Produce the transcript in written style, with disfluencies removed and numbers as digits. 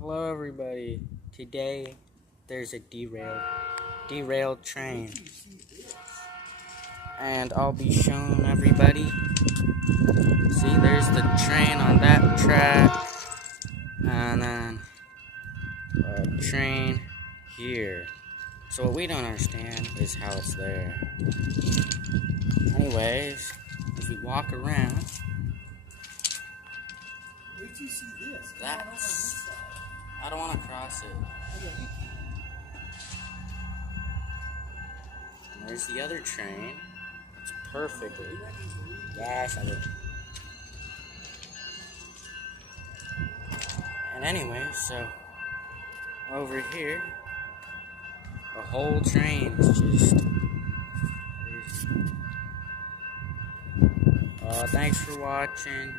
Hello everybody. Today there's a derailed train. And I'll be showing everybody. See, there's the train on that track. And then a train here. So what we don't understand is how it's there. Anyways, if we walk around, wait till you see this. that's... I don't want to cross it. And there's the other train. It's perfectly. Yes, I did. And anyway, so over here, the whole train is just. Thanks for watching.